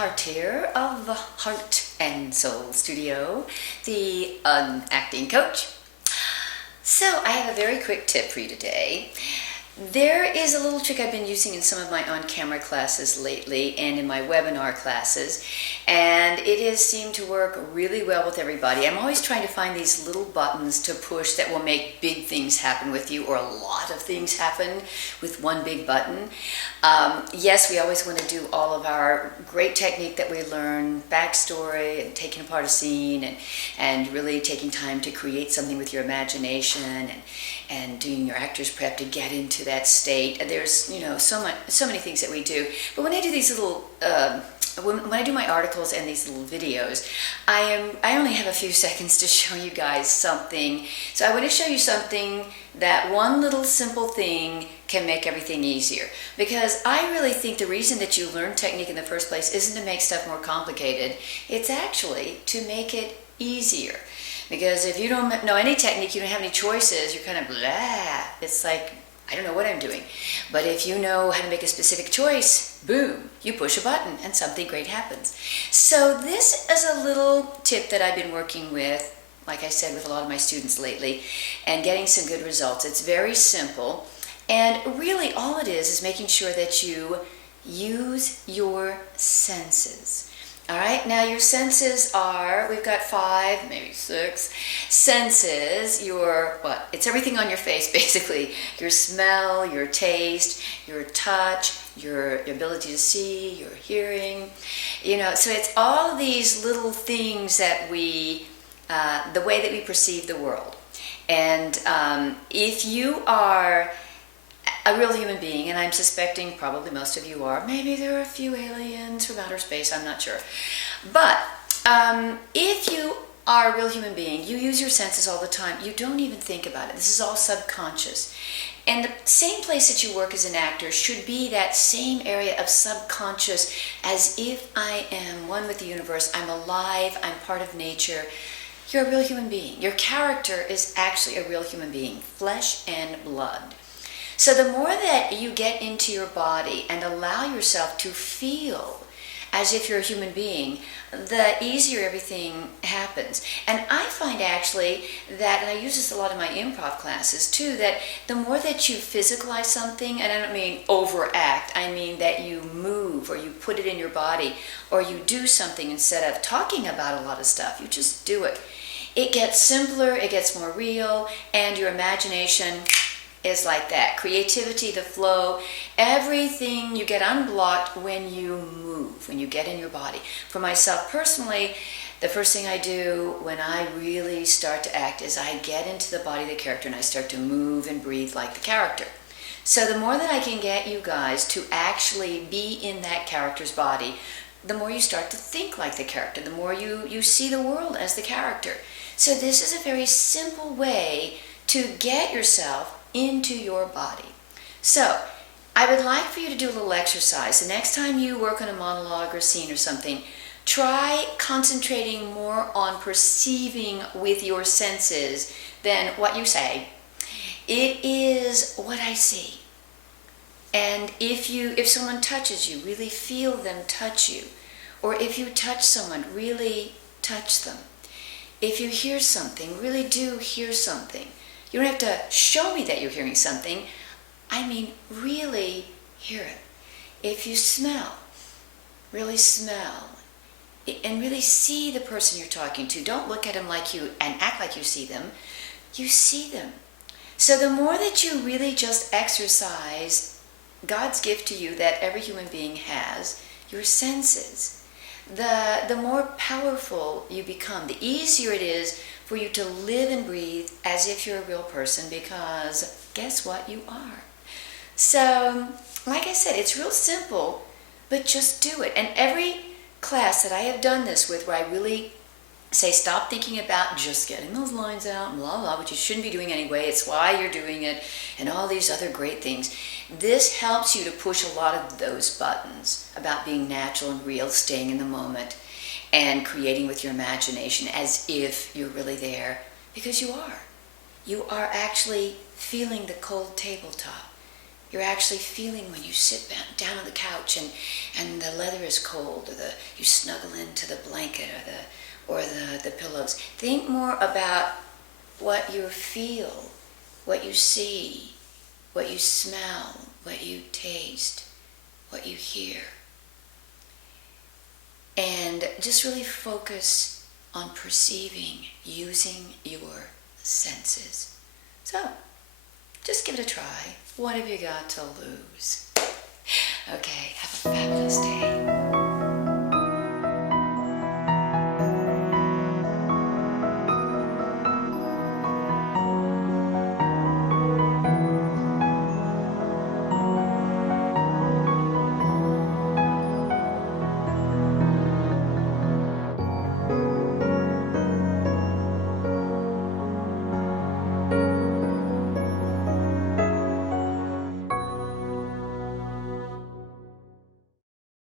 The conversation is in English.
Hartt here of Heart and Soul Studio, the acting coach. So I have a very quick tip for you today. There is a little trick I've been using in some of my on-camera classes lately and in my webinar classes, and it has seemed to work really well with everybody. I'm always trying to find these little buttons to push that will make big things happen with you, or a lot of things happen with one big button. Yes, we always want to do all of our great technique that we learn, backstory and taking apart a scene, and really taking time to create something with your imagination, and doing your actor's prep to get into that state. There's so many things that we do. But when I do these little when I do my articles and these little videos, I only have a few seconds to show you guys something. So I want to show you something that one little simple thing can make everything easier. Because I really think the reason that you learn technique in the first place isn't to make stuff more complicated. It's actually to make it easier. Because if you don't know any technique, you don't have any choices, you're kind of blah. It's like, I don't know what I'm doing. But if you know how to make a specific choice, boom, you push a button and something great happens. So this is a little tip that I've been working with, like I said, with a lot of my students lately, and getting some good results. It's very simple, and really all it is making sure that you use your senses. All right, now your senses are, we've got 5, maybe 6 senses. It's everything on your face, basically. Your smell, your taste, your touch, your ability to see, your hearing. So it's all these little things that the way that we perceive the world. And if you are a real human being, and I'm suspecting probably most of you are. Maybe there are a few aliens from outer space, I'm not sure. But if you are a real human being, you use your senses all the time. You don't even think about it. This is all subconscious. And the same place that you work as an actor should be that same area of subconscious, as if I am one with the universe, I'm alive, I'm part of nature. You're a real human being. Your character is actually a real human being, flesh and blood. So the more that you get into your body and allow yourself to feel as if you're a human being, the easier everything happens. And I find actually that, and I use this a lot in my improv classes too, that the more that you physicalize something, and I don't mean overact, I mean that you move or you put it in your body or you do something instead of talking about a lot of stuff, you just do it. It gets simpler, it gets more real, and your imagination is like that. Creativity, the flow, everything, you get unblocked when you move, when you get in your body. For myself personally, the first thing I do when I really start to act is I get into the body of the character and I start to move and breathe like the character. So the more that I can get you guys to actually be in that character's body, the more you start to think like the character, the more you see the world as the character. So this is a very simple way to get yourself into your body. So I would like for you to do a little exercise. The next time you work on a monologue or a scene or something, try concentrating more on perceiving with your senses than what you say. It is what I see. And if someone touches you, really feel them touch you. Or if you touch someone, really touch them. If you hear something, really do hear something. You don't have to show me that you're hearing something. I mean, really hear it. If you smell, really smell. And really see the person you're talking to. Don't look at them like you and act like you see them. You see them. So the more that you really just exercise God's gift to you that every human being has, your senses, the more powerful you become. The easier it is for you to live and breathe as if you're a real person, because guess what? You are. So, like I said, it's real simple, but just do it. And every class that I have done this with, where I really say stop thinking about just getting those lines out and blah, blah, which you shouldn't be doing anyway, it's why you're doing it, and all these other great things. This helps you to push a lot of those buttons about being natural and real, staying in the moment, and creating with your imagination as if you're really there, because you are. You are actually feeling the cold tabletop. you're actually feeling when you sit down on the couch and the leather is cold, or you snuggle into the blanket or the pillows. Think more about what you feel, what you see, what you smell, what you taste, what you hear. And just really focus on perceiving, using your senses. So, just give it a try. What have you got to lose? Okay, have a fabulous day.